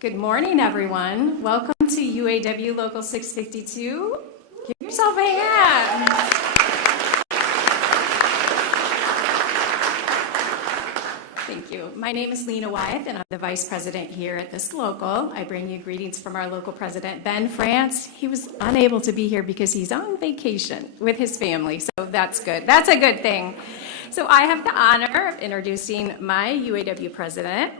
Good morning, everyone. Welcome to UAW Local 652. Give yourself a hand. Thank you. My name is Lena Wyeth, and I'm the Vice President here at this local. I bring you greetings from our local president, Ben France. He was unable to be here because he's on vacation with his family, so that's good. That's a good thing. So I have the honor of introducing my UAW president.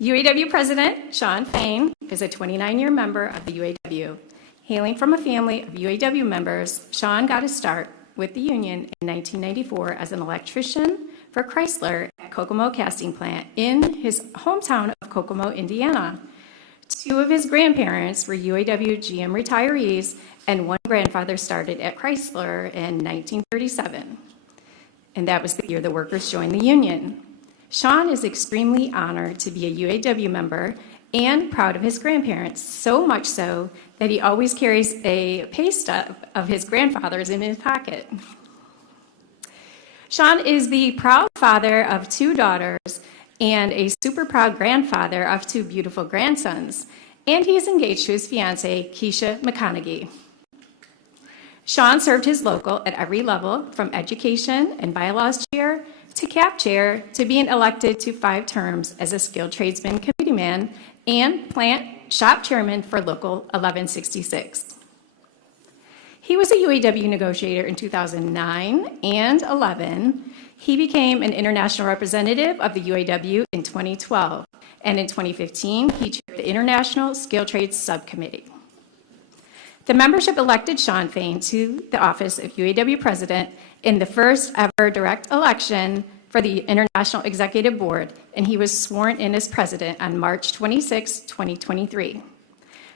UAW President Shawn Fain is a 29-year member of the UAW. Hailing from a family of UAW members, Shawn got his start with the union in 1994 as an electrician for Chrysler at Kokomo Casting Plant in his hometown of Kokomo, Indiana. Two of his grandparents were UAW GM retirees, and one grandfather started at Chrysler in 1937. And that was the year the workers joined the union. Shawn is extremely honored to be a UAW member and proud of his grandparents, so much so that he always carries a pay stub of his grandfather's in his pocket. Shawn is the proud father of two daughters and a super proud grandfather of two beautiful grandsons, and he is engaged to his fiancée, Keisha McConaughey. Shawn served his local at every level, from education and bylaws chair to CAP chair to being elected to 5 terms as a skilled tradesman committeeman and plant shop chairman for Local 1166. He was a UAW negotiator in 2009 and 11. He became an international representative of the UAW in 2012, and in 2015, he chaired the International Skilled Trades Subcommittee. The membership elected Shawn Fain to the office of UAW president in the first ever direct election for the International Executive Board, and he was sworn in as president on March 26, 2023.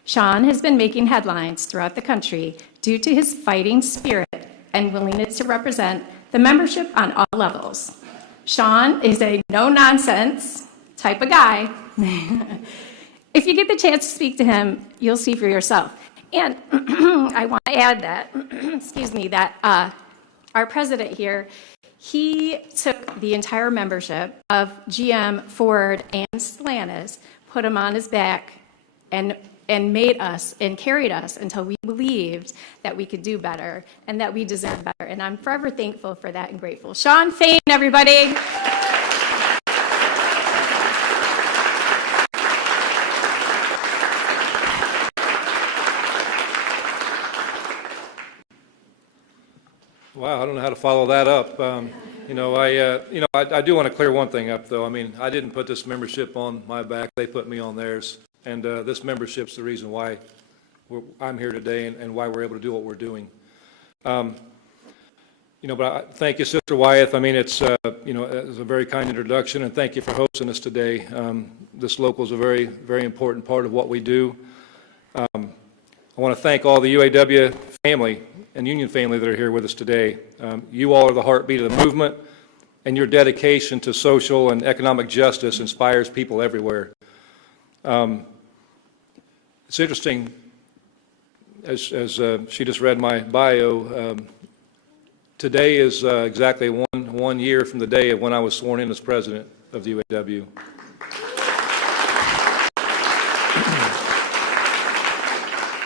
Shawn has been making headlines throughout the country due to his fighting spirit and willingness to represent the membership on all levels. Shawn is a no-nonsense type of guy. If you get the chance to speak to him, you'll see for yourself. And I want to add that, that our president here, he took the entire membership of GM, Ford, and Stellantis, put them on his back, and made us and carried us until we believed that we could do better and that we deserve better. And I'm forever thankful for that and grateful. Shawn Fain, everybody. Wow, I don't know how to follow that up. I do want to clear one thing up, though. I mean, I didn't put this membership on my back; they put me on theirs, and this membership's the reason why I'm here today and why we're able to do what we're doing. But thank you, Sister Wyeth. I mean, it's a very kind introduction, and thank you for hosting us today. This local is a very, very important part of what we do. I want to thank all the UAW family and union family that are here with us today. You all are the heartbeat of the movement, and your dedication to social and economic justice inspires people everywhere. It's interesting, as she just read my bio, today is exactly one year from the day of when I was sworn in as president of the UAW.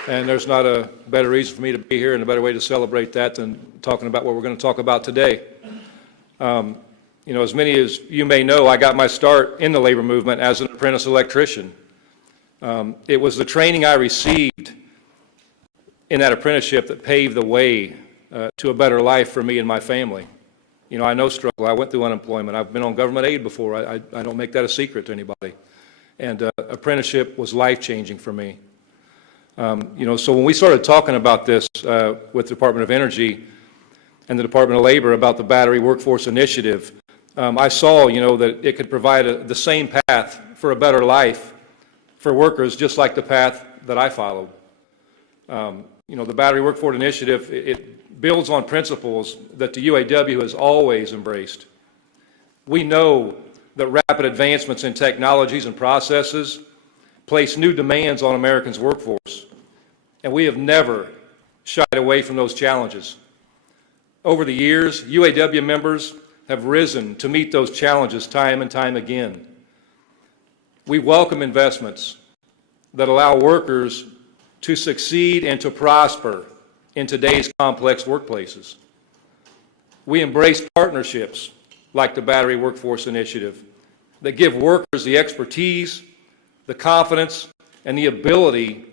And there's not a better reason for me to be here and a better way to celebrate that than talking about what we're going to talk about today. As many as you may know, I got my start in the labor movement as an apprentice electrician. It was the training I received in that apprenticeship that paved the way to a better life for me and my family. I know struggle. I went through unemployment. I've been on government aid before. I don't make that a secret to anybody. And apprenticeship was life-changing for me. So when we started talking about this with the Department of Energy and the Department of Labor about the Battery Workforce Initiative, I saw, that it could provide the same path for a better life for workers, just like the path that I followed. The Battery Workforce Initiative, it builds on principles that the UAW has always embraced. We know that rapid advancements in technologies and processes place new demands on Americans' workforce, and we have never shied away from those challenges. Over the years, UAW members have risen to meet those challenges time and time again. We welcome investments that allow workers to succeed and to prosper in today's complex workplaces. We embrace partnerships like the Battery Workforce Initiative that give workers the expertise, the confidence, and the ability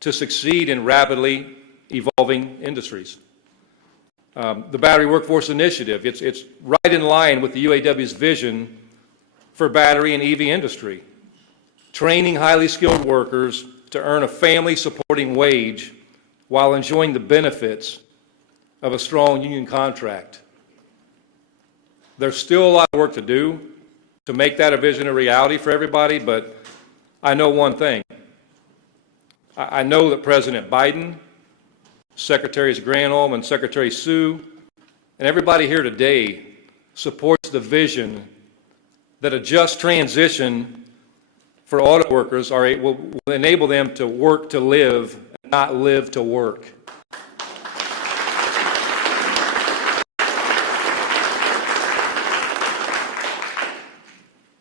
to succeed in rapidly evolving industries. The Battery Workforce Initiative, it's right in line with the UAW's vision for battery and EV industry, training highly skilled workers to earn a family-supporting wage while enjoying the benefits of a strong union contract. There's still a lot of work to do to make that a vision a reality for everybody, but I know one thing. I know that President Biden, Secretaries Granholm and Secretary Sue, and everybody here today supports the vision that a just transition for auto workers will enable them to work to live, not live to work.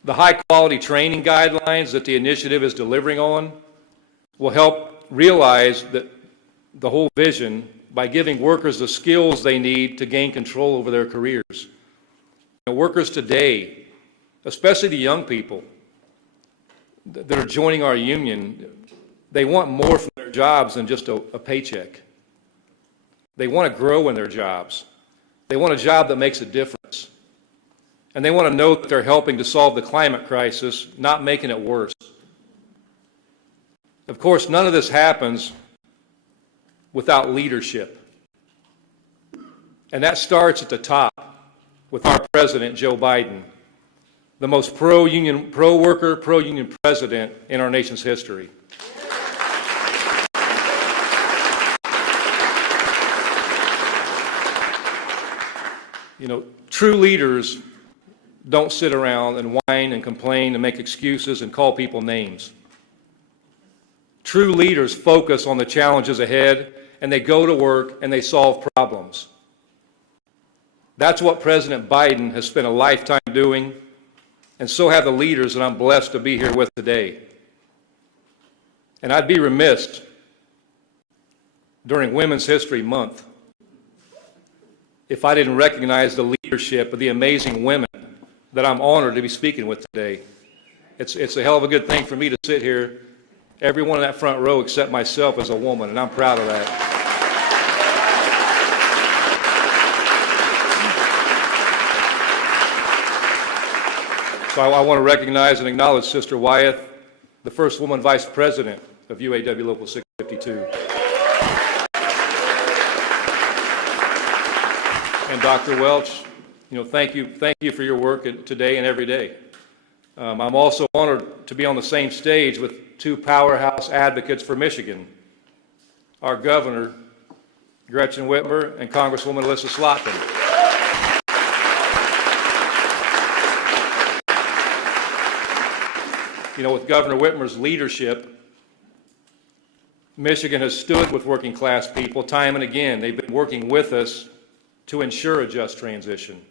The high-quality training guidelines that the initiative is delivering on will help realize that the whole vision by giving workers the skills they need to gain control over their careers. Workers today, especially the young people that are joining our union, they want more from their jobs than just a paycheck. They want to grow in their jobs. They want a job that makes a difference. And they want to know that they're helping to solve the climate crisis, not making it worse. Of course, none of this happens without leadership. And that starts at the top with our president, Joe Biden, the most pro-union, pro-worker, pro-union president in our nation's history. True leaders don't sit around and whine and complain and make excuses and call people names. True leaders focus on the challenges ahead, and they go to work and they solve problems. That's what President Biden has spent a lifetime doing, and so have the leaders that I'm blessed to be here with today. And I'd be remiss during Women's History Month if I didn't recognize the leadership of the amazing women that I'm honored to be speaking with today. It's a hell of a good thing for me to sit here, everyone in that front row except myself as a woman, and I'm proud of that. So I want to recognize and acknowledge Sister Wyeth, the first woman vice president of UAW Local 652. And Dr. Welch, thank you for your work today and every day. I'm also honored to be on the same stage with two powerhouse advocates for Michigan, our governor, Gretchen Whitmer, and Congresswoman Alyssa Slotkin. With Governor Whitmer's leadership, Michigan has stood with working class people time and again. They've been working with us to ensure a just transition.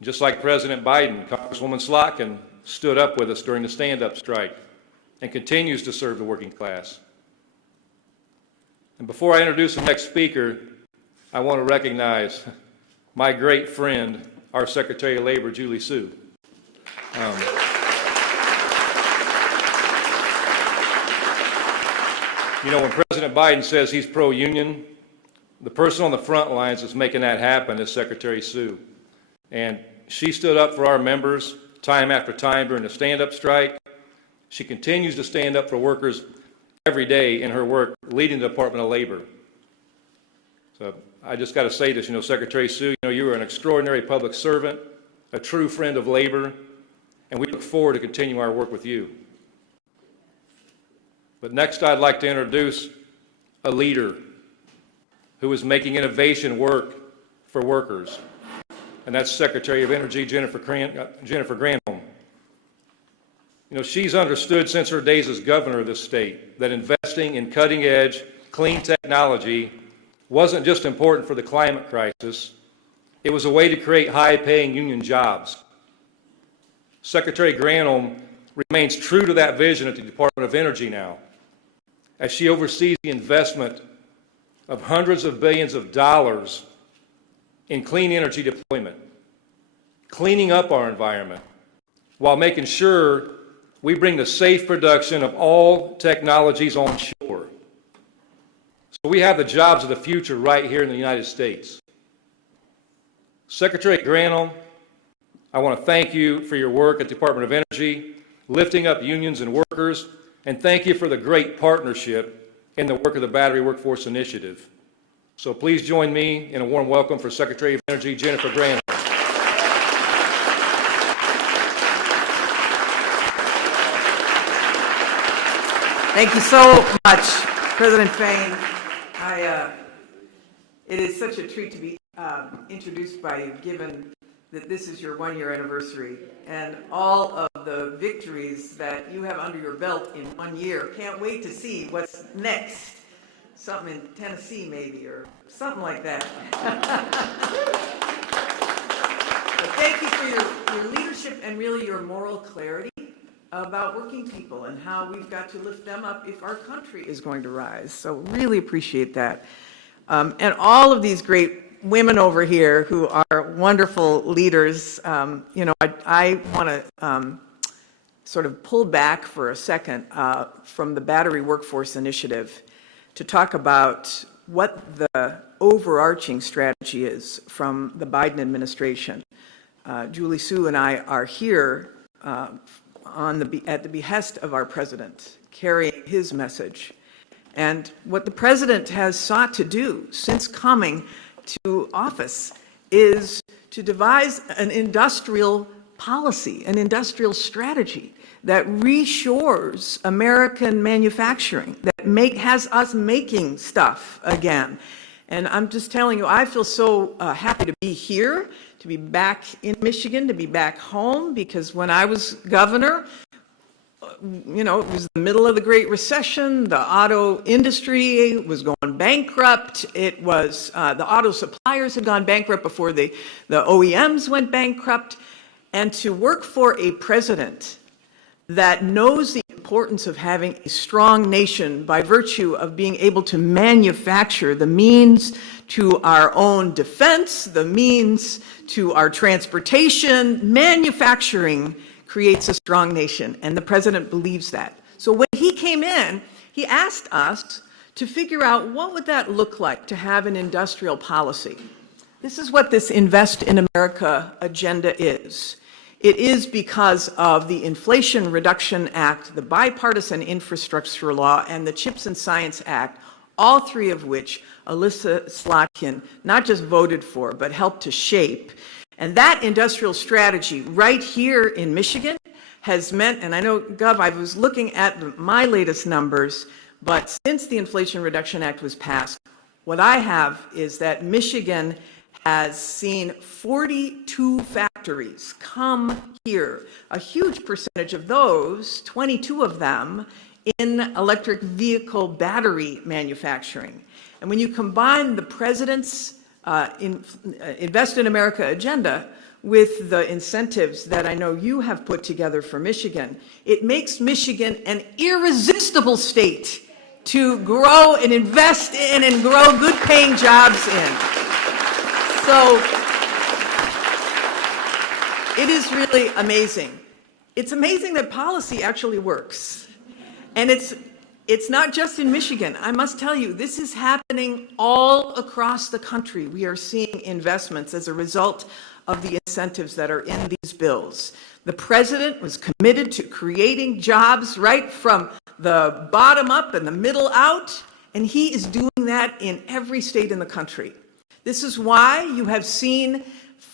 Just like President Biden, Congresswoman Slotkin stood up with us during the stand-up strike and continues to serve the working class. And before I introduce the next speaker, I want to recognize my great friend, our Secretary of Labor, Julie Sue. When President Biden says he's pro-union, the person on the front lines that's making that happen is Secretary Sue. And she stood up for our members time after time during the stand-up strike. She continues to stand up for workers every day in her work leading the Department of Labor. So I just got to say this, Secretary Sue, you are an extraordinary public servant, a true friend of labor, and we look forward to continuing our work with you. But next I'd like to introduce a leader who is making innovation work for workers, and that's Secretary of Energy Jennifer Granholm. She's understood since her days as governor of this state that investing in cutting-edge, clean technology wasn't just important for the climate crisis, it was a way to create high-paying union jobs. Secretary Granholm remains true to that vision at the Department of Energy now, as she oversees the investment of hundreds of billions of dollars in clean energy deployment, cleaning up our environment, while making sure we bring the safe production of all technologies on shore. So we have the jobs of the future right here in the United States. Secretary Granholm, I want to thank you for your work at the Department of Energy, lifting up unions and workers, and thank you for the great partnership in the work of the Battery Workforce Initiative. So please join me in a warm welcome for Secretary of Energy Jennifer Granholm. Thank you so much, President Fain. It is such a treat to be introduced by you, given that this is your one-year anniversary and all of the victories that you have under your belt in 1 year. Can't wait to see what's next. Something in Tennessee, maybe, or something like that. But thank you for your leadership and really your moral clarity about working people and how we've got to lift them up if our country is going to rise. So really appreciate that. And all of these great women over here who are wonderful leaders. I want to sort of pull back for a second from the Battery Workforce Initiative to talk about what the overarching strategy is from the Biden administration. Julie Sue and I are here at the behest of our president, carrying his message. And what the president has sought to do since coming to office is to devise an industrial policy, an industrial strategy that reshores American manufacturing, that has us making stuff again. And I'm just telling you, I feel so happy to be here, to be back in Michigan, to be back home, because when I was governor, it was the middle of the Great Recession. The auto industry was going bankrupt. It was the auto suppliers had gone bankrupt before the OEMs went bankrupt. And to work for a president that knows the importance of having a strong nation by virtue of being able to manufacture the means to our own defense, the means to our transportation, manufacturing creates a strong nation, and the president believes that. So when he came in, he asked us to figure out what would that look like to have an industrial policy. This is what this Invest in America agenda is. It is because of the Inflation Reduction Act, the Bipartisan Infrastructure Law, and the CHIPS and Science Act, all three of which Alyssa Slotkin not just voted for, but helped to shape. And that industrial strategy right here in Michigan has meant, and I know, Gov, I was looking at my latest numbers, but since the Inflation Reduction Act was passed, what I have is that Michigan has seen 42 factories come here, a huge percentage of those, 22 of them, in electric vehicle battery manufacturing. And when you combine the president's Invest in America agenda with the incentives that I know you have put together for Michigan, it makes Michigan an irresistible state to grow and invest in and grow good paying jobs in. So it is really amazing. It's amazing that policy actually works. And it's not just in Michigan. I must tell you, this is happening all across the country. We are seeing investments as a result of the incentives that are in these bills. The president was committed to creating jobs right from the bottom up and the middle out, and he is doing that in every state in the country. This is why you have seen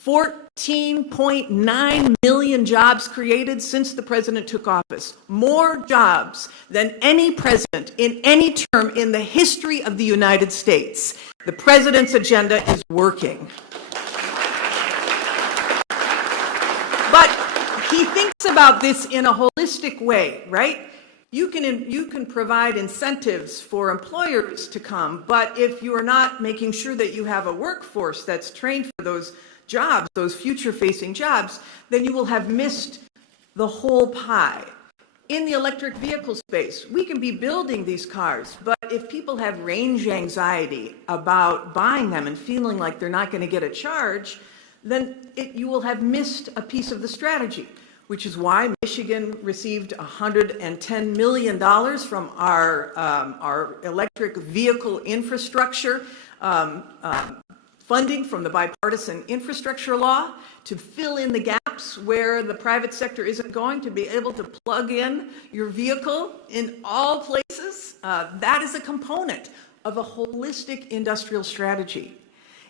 14.9 million jobs created since the president took office. More jobs than any president in any term in the history of the United States. The president's agenda is working. But he thinks about this in a holistic way, right? You can provide incentives for employers to come, but if you are not making sure that you have a workforce that's trained for those jobs, those future-facing jobs, then you will have missed the whole pie. In the electric vehicle space, we can be building these cars, but if people have range anxiety about buying them and feeling like they're not going to get a charge, then you will have missed a piece of the strategy, which is why Michigan received $110 million from our electric vehicle infrastructure funding from the bipartisan infrastructure law to fill in the gaps where the private sector isn't going to be able to plug in your vehicle in all places. That is a component of a holistic industrial strategy.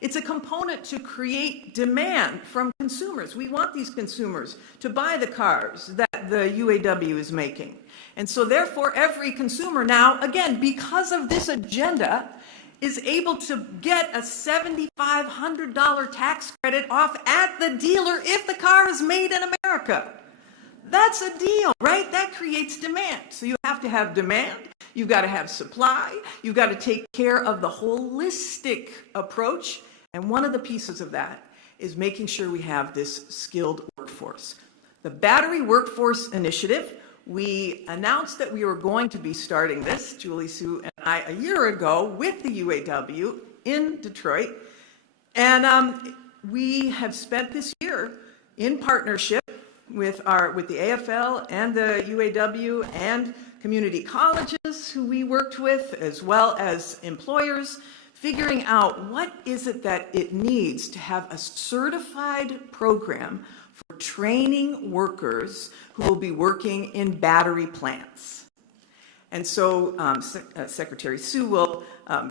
It's a component to create demand from consumers. We want these consumers to buy the cars that the UAW is making. And so therefore, every consumer now, again, because of this agenda, is able to get a $7,500 tax credit off at the dealer if the car is made in America. That's a deal, right? That creates demand. So you have to have demand, you've got to have supply, you've got to take care of the holistic approach. And one of the pieces of that is making sure we have this skilled workforce. The Battery Workforce Initiative, we announced that we were going to be starting this, Julie Sue and I, a year ago with the UAW in Detroit. And we have spent this year in partnership with the AFL and the UAW and community colleges who we worked with, as well as employers, figuring out what is it that it needs to have a certified program for training workers who will be working in battery plants. And so Secretary Sue will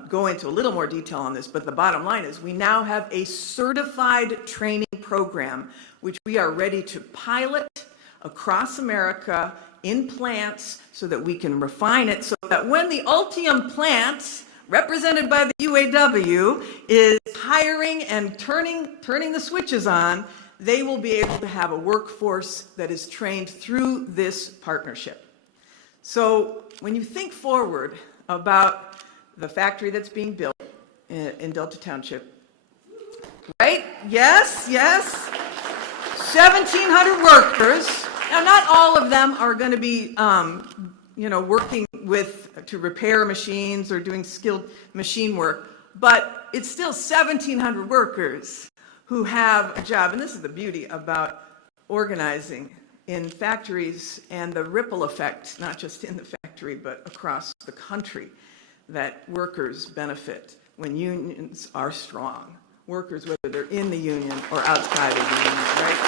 go into a little more detail on this, but the bottom line is we now have a certified training program which we are ready to pilot across America in plants so that we can refine it so that when the Ultium plant, represented by the UAW, is hiring and turning the switches on, they will be able to have a workforce that is trained through this partnership. So when you think forward about the factory that's being built in Delta Township, right? Yes, 1,700 workers. Now, not all of them are going to be, working to repair machines or doing skilled machine work, but it's still 1,700 workers who have a job. And this is the beauty about organizing in factories and the ripple effect, not just in the factory, but across the country, that workers benefit when unions are strong. Workers, whether they're in the union or outside of the union, right?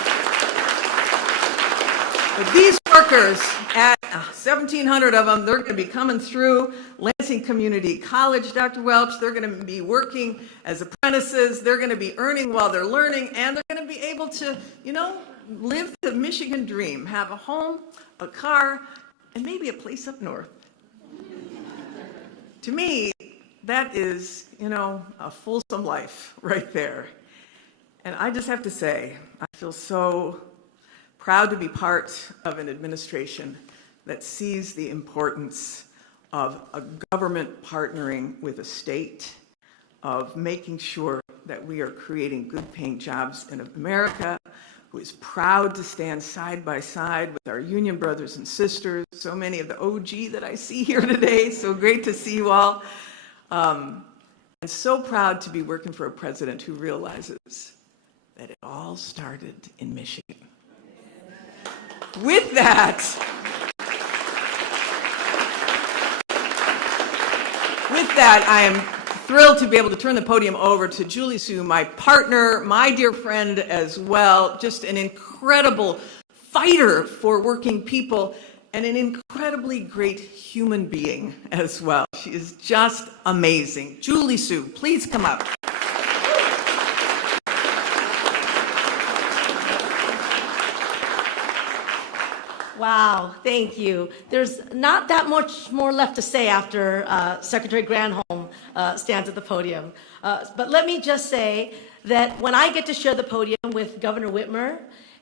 But these workers, at 1,700 of them, they're going to be coming through Lansing Community College, Dr. Welch. They're going to be working as apprentices. They're going to be earning while they're learning, and they're going to be able to, live the Michigan dream, have a home, a car, and maybe a place up north. To me, that is, a fulsome life right there. And I just have to say, I feel so proud to be part of an administration that sees the importance of a government partnering with a state, of making sure that we are creating good-paying jobs in America, who is proud to stand side by side with our union brothers and sisters, so many of the OG that I see here today, so great to see you all. And so proud to be working for a president who realizes that it all started in Michigan. With that, I am thrilled to be able to turn the podium over to Julie Sue, my partner, my dear friend as well, just an incredible fighter for working people and an incredibly great human being as well. She is just amazing. Julie Sue, please come up. Wow, thank you. There's not that much more left to say after Secretary Granholm stands at the podium. But let me just say that when I get to share the podium with Governor Whitmer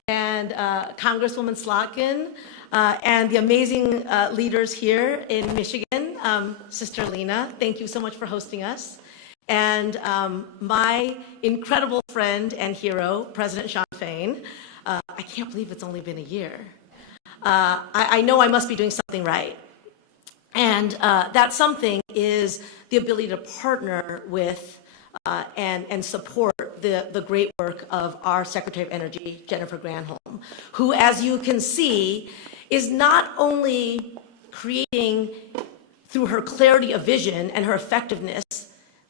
and Congresswoman Slotkin and the amazing leaders here in Michigan, Sister Lena, thank you so much for hosting us. And my incredible friend and hero, President Fain. I can't believe it's only been a year. I know I must be doing something right. And that something is the ability to partner with and support the great work of our Secretary of Energy, Jennifer Granholm, who, as you can see, is not only creating, through her clarity of vision and her effectiveness,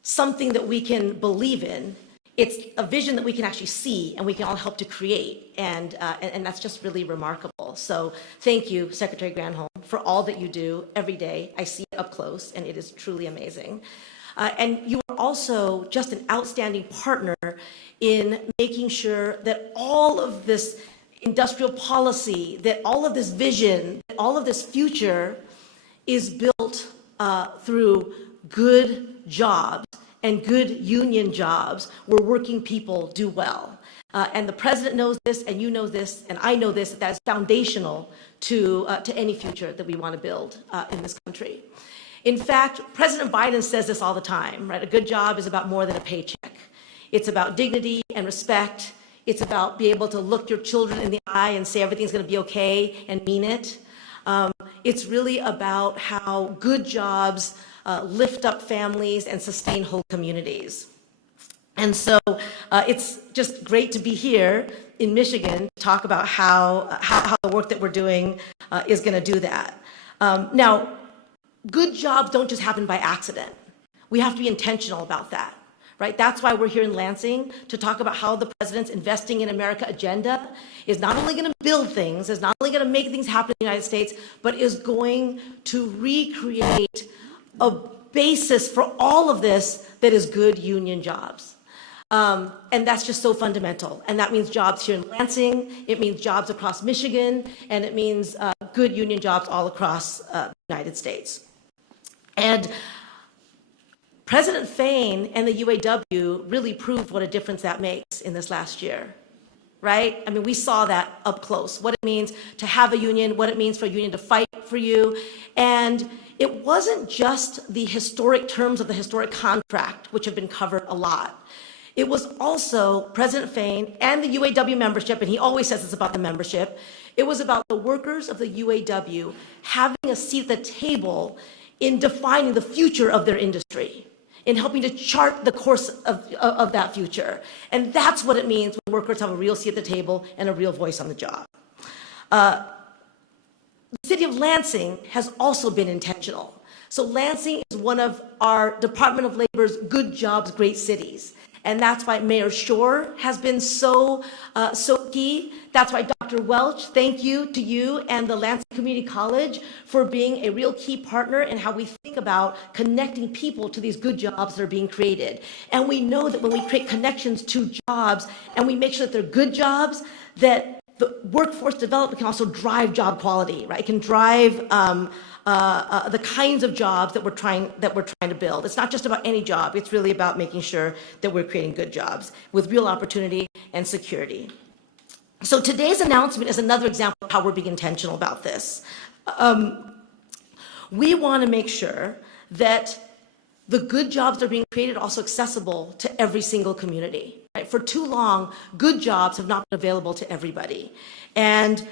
something that we can believe in. It's a vision that we can actually see and we can all help to create. And that's just really remarkable. So thank you, Secretary Granholm, for all that you do every day. I see it up close, and it is truly amazing. And you are also just an outstanding partner in making sure that all of this industrial policy, that all of this vision, that all of this future is built through good jobs and good union jobs where working people do well. And the president knows this, and you know this, and I know this, that is foundational to any future that we want to build in this country. In fact, President Biden says this all the time, right? A good job is about more than a paycheck. It's about dignity and respect. It's about being able to look your children in the eye and say everything's going to be okay and mean it. It's really about how good jobs lift up families and sustain whole communities. And so it's just great to be here in Michigan to talk about how the work that we're doing is going to do that. Now, good jobs don't just happen by accident. We have to be intentional about that, right? That's why we're here in Lansing to talk about how the president's Investing in America agenda is not only going to build things, is not only going to make things happen in the United States, but is going to recreate a basis for all of this that is good union jobs. And that's just so fundamental. And that means jobs here in Lansing, it means jobs across Michigan, and it means good union jobs all across the United States. And President Fain and the UAW really proved what a difference that makes in this last year, right? I mean, we saw that up close, what it means to have a union, what it means for a union to fight for you. And it wasn't just the historic terms of the historic contract, which have been covered a lot. It was also President Fain and the UAW membership, and he always says it's about the membership. It was about the workers of the UAW having a seat at the table in defining the future of their industry, in helping to chart the course of that future. And that's what it means when workers have a real seat at the table and a real voice on the job. The city of Lansing has also been intentional. So Lansing is one of our Department of Labor's Good Jobs, Great Cities. And that's why Mayor Shore has been so key. That's why Dr. Welch, thank you to you and the Lansing Community College for being a real key partner in how we think about connecting people to these good jobs that are being created. And we know that when we create connections to jobs and we make sure that they're good jobs, that the workforce development can also drive job quality, right? It can drive the kinds of jobs that we're trying to build. It's not just about any job. It's really about making sure that we're creating good jobs with real opportunity and security. So today's announcement is another example of how we're being intentional about this. We want to make sure that the good jobs that are being created are also accessible to every single community. Right? For too long, good jobs have not been available to everybody. And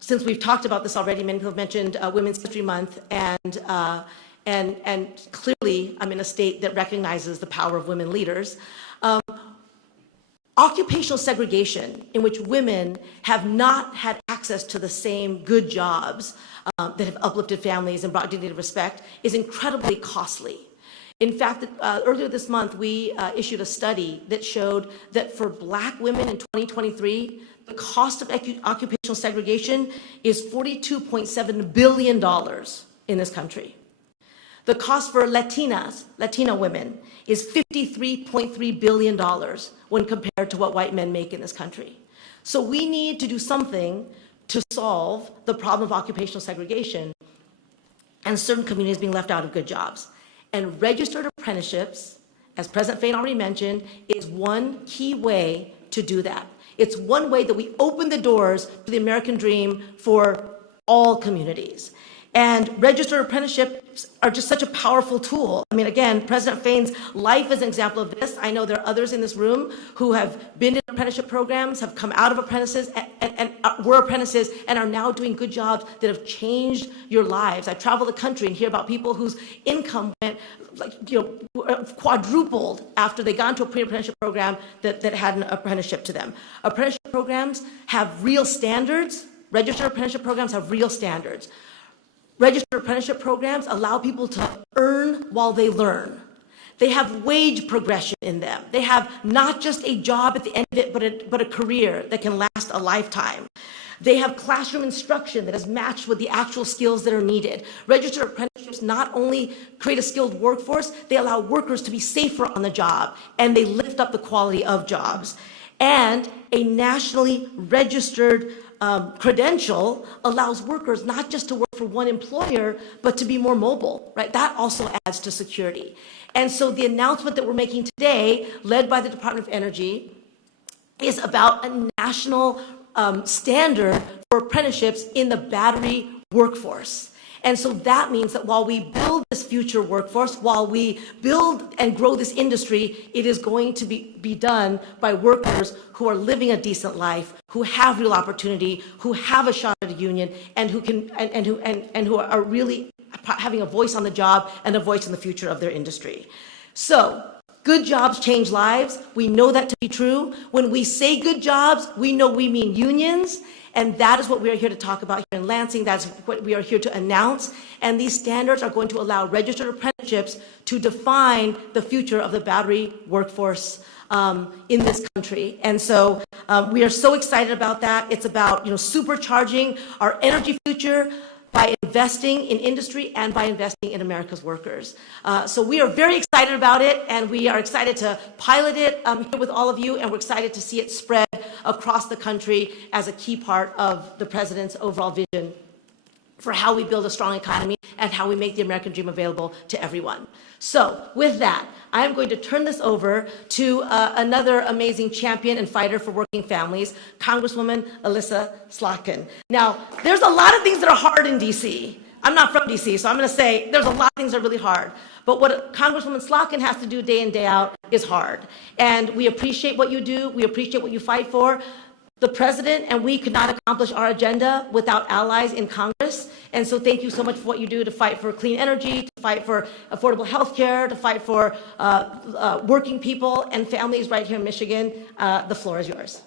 since we've talked about this already, many people have mentioned Women's History Month, and clearly I'm in a state that recognizes the power of women leaders. Occupational segregation, in which women have not had access to the same good jobs that have uplifted families and brought dignity and respect, is incredibly costly. In fact, earlier this month, we issued a study that showed that for Black women in 2023, the cost of occupational segregation is $42.7 billion in this country. The cost for Latino women, is $53.3 billion when compared to what white men make in this country. So we need to do something to solve the problem of occupational segregation and certain communities being left out of good jobs. And registered apprenticeships, as President Fain already mentioned, is one key way to do that. It's one way that we open the doors to the American dream for all communities. And registered apprenticeships are just such a powerful tool. I mean, again, President Fain's life is an example of this. I know there are others in this room who have been in apprenticeship programs, have come out of apprentices, and were apprentices, and are now doing good jobs that have changed your lives. I travel the country and hear about people whose income went quadrupled after they got into a pre-apprenticeship program that had an apprenticeship to them. Apprenticeship programs have real standards. Registered apprenticeship programs have real standards. Registered apprenticeship programs allow people to earn while they learn. They have wage progression in them. They have not just a job at the end of it, but a career that can last a lifetime. They have classroom instruction that is matched with the actual skills that are needed. Registered apprenticeships not only create a skilled workforce, they allow workers to be safer on the job, and they lift up the quality of jobs. And a nationally registered credential allows workers not just to work for one employer, but to be more mobile, right? That also adds to security. And so the announcement that we're making today, led by the Department of Energy, is about a national standard for apprenticeships in the battery workforce. And so that means that while we build this future workforce, while we build and grow this industry, it is going to be done by workers who are living a decent life, who have real opportunity, who have a shot at a union, and who are really having a voice on the job and a voice in the future of their industry. So, good jobs change lives. We know that to be true. When we say good jobs, we know we mean unions. And that is what we are here to talk about here in Lansing. That's what we are here to announce. And these standards are going to allow registered apprenticeships to define the future of the battery workforce in this country. And so we are so excited about that. It's about supercharging our energy future by investing in industry and by investing in America's workers. So we are very excited about it, and we are excited to pilot it here with all of you, and we're excited to see it spread across the country as a key part of the President's overall vision for how we build a strong economy and how we make the American dream available to everyone. So with that, I am going to turn this over to another amazing champion and fighter for working families, Congresswoman Alyssa Slotkin. Now, there's a lot of things that are hard in DC. I'm not from DC, so I'm going to say there's a lot of things that are really hard. But what Congresswoman Slotkin has to do day in, day out is hard. And we appreciate what you do. We appreciate what you fight for. The President and we could not accomplish our agenda without allies in Congress. And so thank you so much for what you do to fight for clean energy, to fight for affordable health care, to fight for working people and families right here in Michigan. The floor is yours.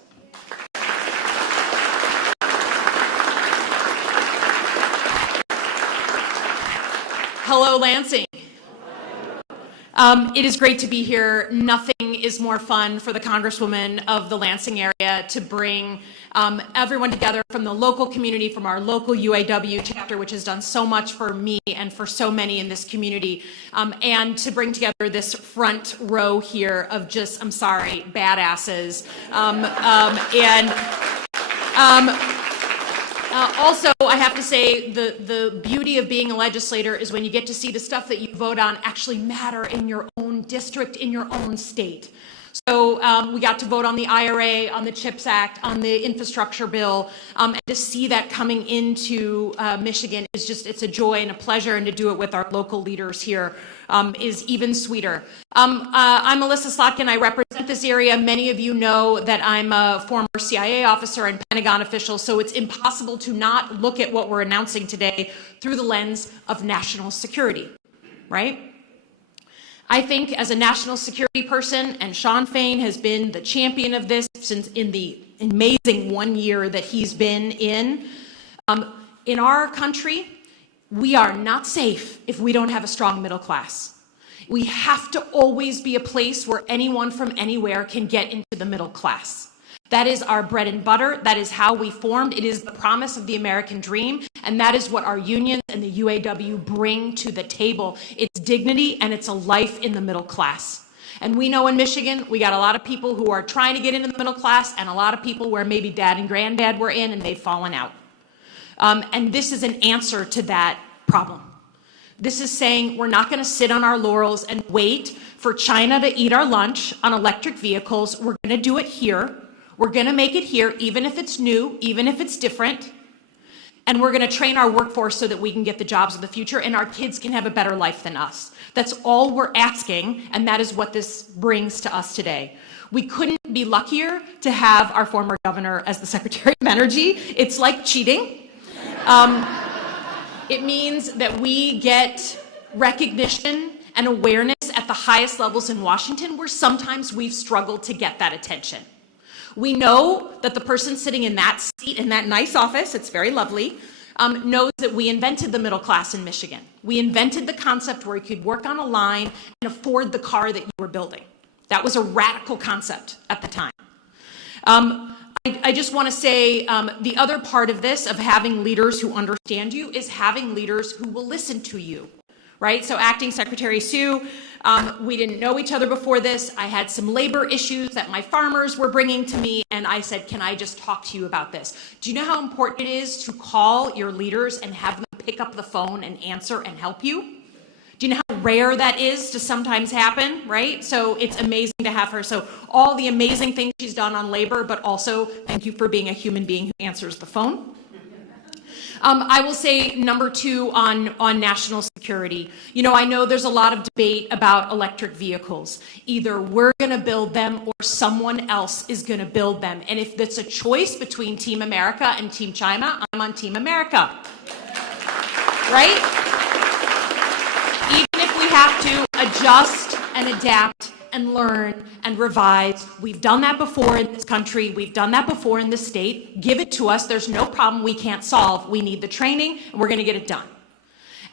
Hello, Lansing. It is great to be here. Nothing is more fun for the Congresswoman of the Lansing area to bring everyone together from the local community, from our local UAW chapter, which has done so much for me and for so many in this community, and to bring together this front row here of just, I'm sorry, badasses. Also, I have to say the beauty of being a legislator is when you get to see the stuff that you vote on actually matter in your own district, in your own state. So we got to vote on the IRA, on the CHIPS Act, on the infrastructure bill, and to see that coming into Michigan is just, it's a joy and a pleasure, and to do it with our local leaders here is even sweeter. I'm Alyssa Slotkin. I represent this area. Many of you know that I'm a former CIA officer and Pentagon official, so it's impossible to not look at what we're announcing today through the lens of national security, right? I think as a national security person, and Sean Fain has been the champion of this since in the amazing 1 year that he's been in our country, we are not safe if we don't have a strong middle class. We have to always be a place where anyone from anywhere can get into the middle class. That is our bread and butter. That is how we formed. It is the promise of the American dream. And that is what our unions and the UAW bring to the table. It's dignity and it's a life in the middle class. And we know in Michigan, we got a lot of people who are trying to get into the middle class and a lot of people where maybe dad and granddad were in and they've fallen out. And this is an answer to that problem. This is saying we're not going to sit on our laurels and wait for China to eat our lunch on electric vehicles. We're going to do it here. We're going to make it here, even if it's new, even if it's different. And and we're going to train our workforce so that we can get the jobs of the future and our kids can have a better life than us. That's all we're asking, and that is what this brings to us today. We couldn't be luckier to have our former governor as the Secretary of Energy. It's like cheating. It means that we get recognition and awareness at the highest levels in Washington, where sometimes we've struggled to get that attention. We know that the person sitting in that seat in that nice office, it's very lovely, knows that we invented the middle class in Michigan. We invented the concept where you could work on a line and afford the car that you were building. That was a radical concept at the time. I just want to say the other part of this, of having leaders who understand you, is having leaders who will listen to you, right? So Acting Secretary Sue, we didn't know each other before this. I had some labor issues that my farmers were bringing to me, and I said, can I just talk to you about this? Do you know how important it is to call your leaders and have them pick up the phone and answer and help you? Do you know how rare that is to sometimes happen, right? So it's amazing to have her. So all the amazing things she's done on labor, but also thank you for being a human being who answers the phone. I will say number 2 on national security. You know, I know there's a lot of debate about electric vehicles. Either we're going to build them or someone else is going to build them. And if it's a choice between Team America and Team China, I'm on Team America. Right? Even if we have to adjust and adapt and learn and revise. We've done that before in this country. We've done that before in this state. Give it to us. There's no problem we can't solve. We need the training, and we're going to get it done.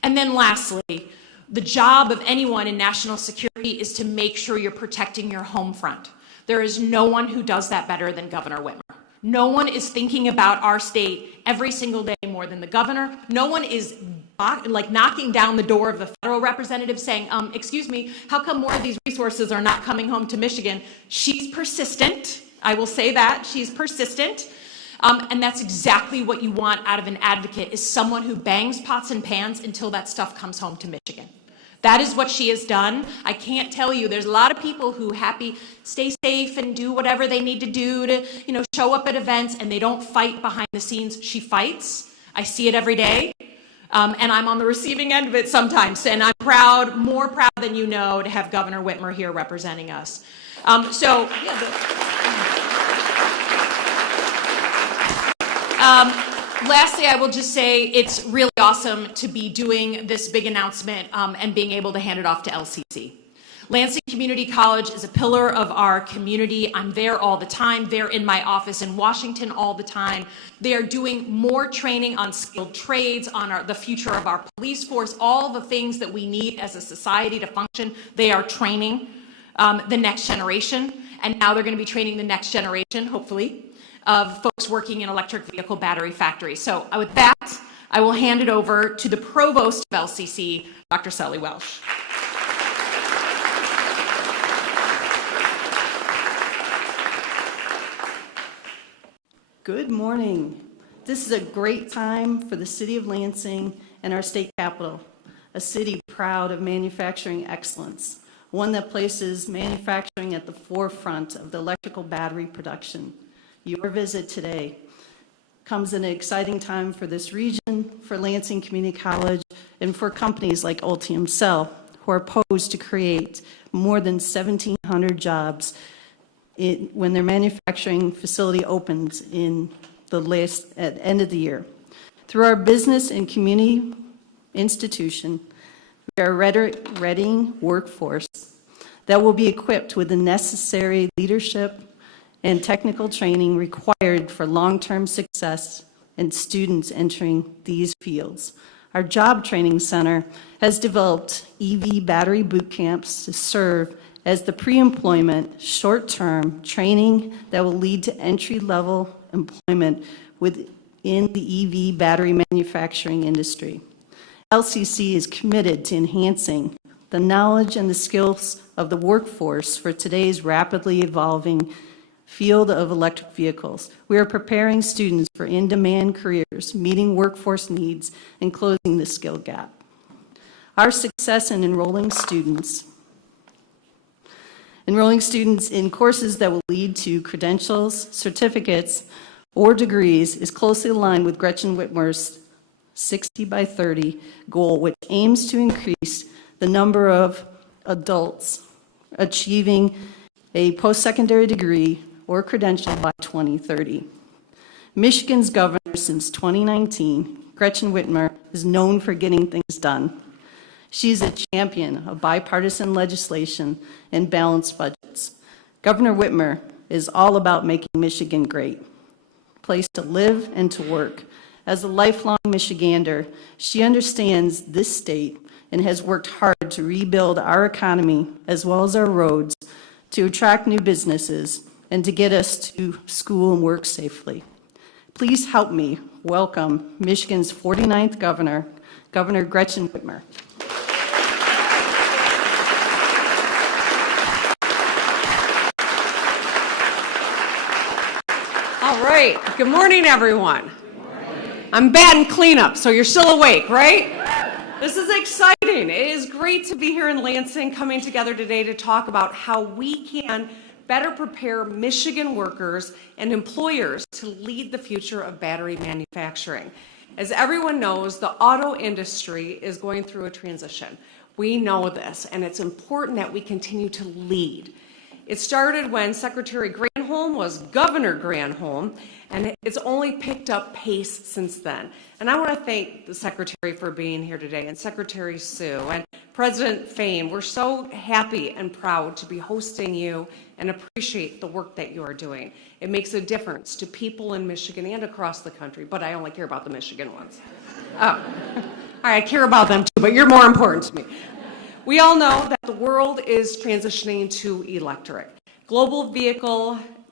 And then lastly, the job of anyone in national security is to make sure you're protecting your home front. There is no one who does that better than Governor Whitmer. No one is thinking about our state every single day more than the governor. No one is like knocking down the door of the federal representative saying, excuse me, how come more of these resources are not coming home to Michigan? She's persistent. I will say that. She's persistent. And that's exactly what you want out of an advocate, is someone who bangs pots and pans until that stuff comes home to Michigan. That is what she has done. I can't tell you, there's a lot of people who stay safe and do whatever they need to do to, show up at events, and they don't fight behind the scenes. She fights. I see it every day. And I'm on the receiving end of it sometimes. And I'm proud, more proud than you know, to have Governor Whitmer here representing us. Lastly, I will just say it's really awesome to be doing this big announcement and being able to hand it off to LCC. Lansing Community College is a pillar of our community. I'm there all the time. They're in my office in Washington all the time. They are doing more training on skilled trades, on the future of our police force, all the things that we need as a society to function. They are training the next generation, and now they're going to be training the next generation, hopefully, of folks working in electric vehicle battery factories. So with that, I will hand it over to the provost of LCC, Dr. Sally Welsh. Good morning. This is a great time for the city of Lansing and our state capital, a city proud of manufacturing excellence, one that places manufacturing at the forefront of the electrical battery production. Your visit today comes at an exciting time for this region, for Lansing Community College, and for companies like Ultium Cell, who are poised to create more than 1,700 jobs when their manufacturing facility opens at end of the year. Through our business and community institution, we are readying workforce that will be equipped with the necessary leadership and technical training required for long-term success and students entering these fields. Our Job Training Center has developed EV battery boot camps to serve as the pre-employment, short-term training that will lead to entry-level employment within the EV battery manufacturing industry. LCC is committed to enhancing the knowledge and the skills of the workforce for today's rapidly evolving field of electric vehicles. We are preparing students for in-demand careers, meeting workforce needs, and closing the skill gap. Our success in enrolling students in courses that will lead to credentials, certificates, or degrees is closely aligned with Gretchen Whitmer's 60 by 30 goal, which aims to increase the number of adults achieving a post-secondary degree or credential by 2030. Michigan's governor since 2019, Gretchen Whitmer, is known for getting things done. She's a champion of bipartisan legislation and balanced budgets. Governor Whitmer is all about making Michigan great, a place to live and to work. As a lifelong Michigander, she understands this state and has worked hard to rebuild our economy as well as our roads, to attract new businesses, and to get us to school and work safely. Please help me welcome Michigan's 49th governor, Governor Gretchen Whitmer. All right. Good morning, everyone. I'm batting cleanup, so you're still awake, right? This is exciting. It is great to be here in Lansing, coming together today to talk about how we can better prepare Michigan workers and employers to lead the future of battery manufacturing. As everyone knows, the auto industry is going through a transition. We know this, and it's important that we continue to lead. It started when Secretary Granholm was Governor Granholm, and it's only picked up pace since then. And I want to thank the Secretary for being here today, and Secretary Sue, and President Fain. We're so happy and proud to be hosting you and appreciate the work that you are doing. It makes a difference to people in Michigan and across the country, but I only care about the Michigan ones. Oh, all right, I care about them too, but you're more important to me. We all know that the world is transitioning to electric. Global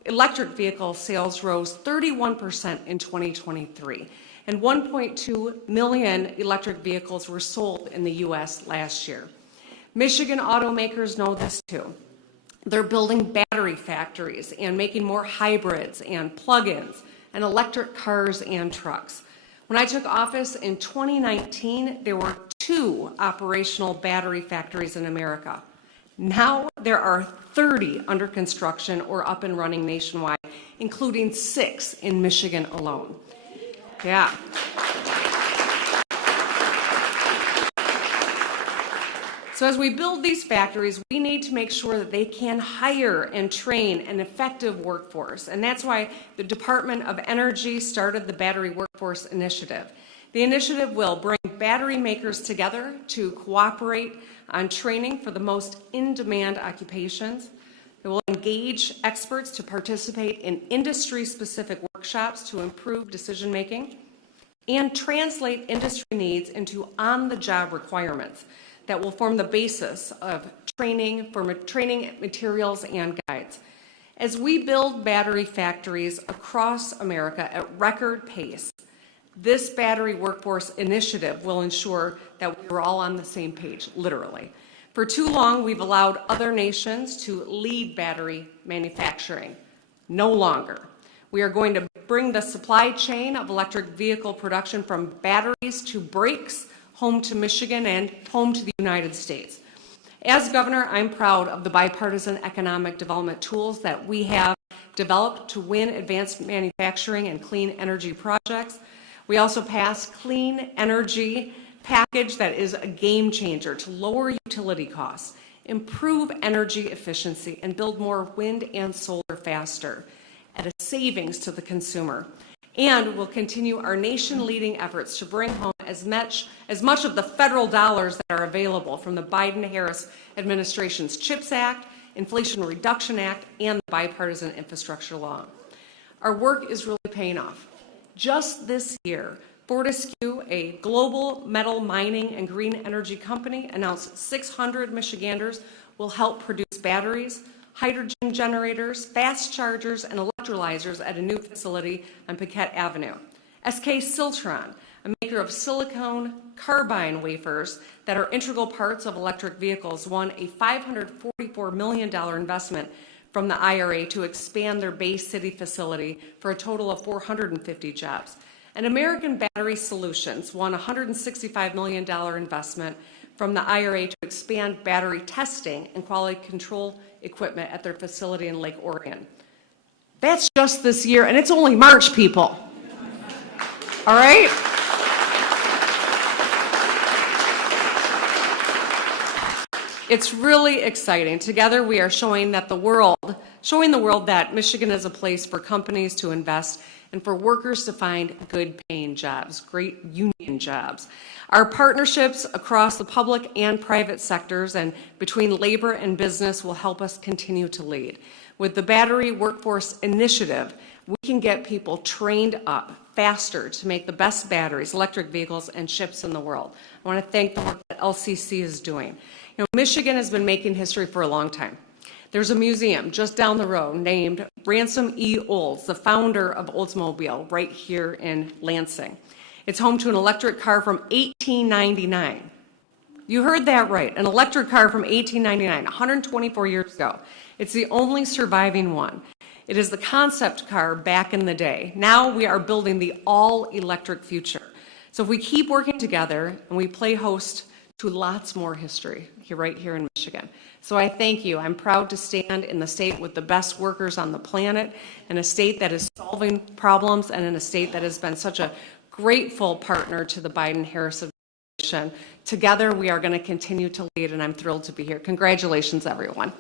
electric vehicle sales rose 31% in 2023, and 1.2 million electric vehicles were sold in the U.S. last year. Michigan automakers know this too. They're building battery factories and making more hybrids and plug-ins and electric cars and trucks. When I took office in 2019, there were 2 operational battery factories in America. Now there are 30 under construction or up and running nationwide, including 6 in Michigan alone. Yeah. So as we build these factories, we need to make sure that they can hire and train an effective workforce. And that's why the Department of Energy started the Battery Workforce Initiative. The initiative will bring battery makers together to cooperate on training for the most in-demand occupations. It will engage experts to participate in industry-specific workshops to improve decision-making and translate industry needs into on-the-job requirements that will form the basis of training materials and guides. As we build battery factories across America at record pace, this Battery Workforce Initiative will ensure that we're all on the same page, literally. For too long, we've allowed other nations to lead battery manufacturing. No longer. We are going to bring the supply chain of electric vehicle production from batteries to brakes home to Michigan and home to the United States. As governor, I'm proud of the bipartisan economic development tools that we have developed to win advanced manufacturing and clean energy projects. We also passed clean energy package that is a game changer to lower utility costs, improve energy efficiency, and build more wind and solar faster at a savings to the consumer. And we'll continue our nation-leading efforts to bring home as much of the federal dollars that are available from the Biden-Harris administration's CHIPS Act, Inflation Reduction Act, and the Bipartisan Infrastructure Law. Our work is really paying off. Just this year, Fortescue, a global metal mining and green energy company, announced 600 Michiganders will help produce batteries, hydrogen generators, fast chargers, and electrolyzers at a new facility on Paquette Avenue. SK Siltron, a maker of silicone carbide wafers that are integral parts of electric vehicles, won a $544 million investment from the IRA to expand their Bay City facility for a total of 450 jobs. And American Battery Solutions won a $165 million investment from the IRA to expand battery testing and quality control equipment at their facility in Lake Orion. That's just this year, and it's only March, people. All right? It's really exciting. Together, we are showing the world that Michigan is a place for companies to invest and for workers to find good paying jobs, great union jobs. Our partnerships across the public and private sectors and between labor and business will help us continue to lead. With the Battery Workforce Initiative, we can get people trained up faster to make the best batteries, electric vehicles, and chips in the world. I want to thank the work that LCC is doing. You know, Michigan has been making history for a long time. There's a museum just down the road named Ransom E. Olds, the founder of Oldsmobile, right here in Lansing. It's home to an electric car from 1899. You heard that right, an electric car from 1899, 124 years ago. It's the only surviving one. It is the concept car back in the day. Now we are building the all-electric future. So if we keep working together and we play host to lots more history right here in Michigan. So I thank you. I'm proud to stand in the state with the best workers on the planet, in a state that is solving problems, and in a state that has been such a grateful partner to the Biden-Harris administration. Together, we are going to continue to lead, and I'm thrilled to be here. Congratulations, everyone.